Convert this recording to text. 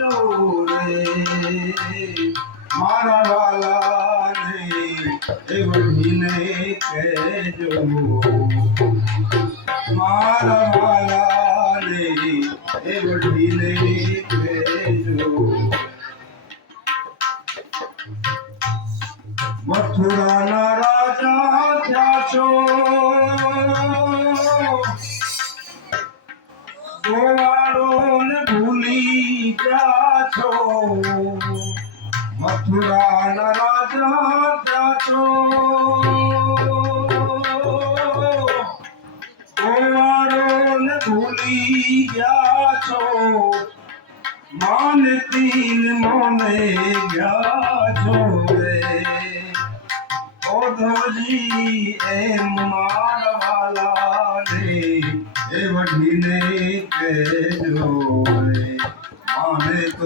જાજો રે મારા વાલાને એ વઢીને કહેજો મારા વાલાને એ વઢીને કહેજો મથુરાના રાજા થયા છો ગોવાળોને ભૂલી ગયા છો મથુરાના રાજા થયા છો ગોવાળોને ભૂલી ગયા છો માનતી મોને ગયા છો રે ઓધવજી એમ મારા વાલાને એ વઢીને કહેજો રે માને તો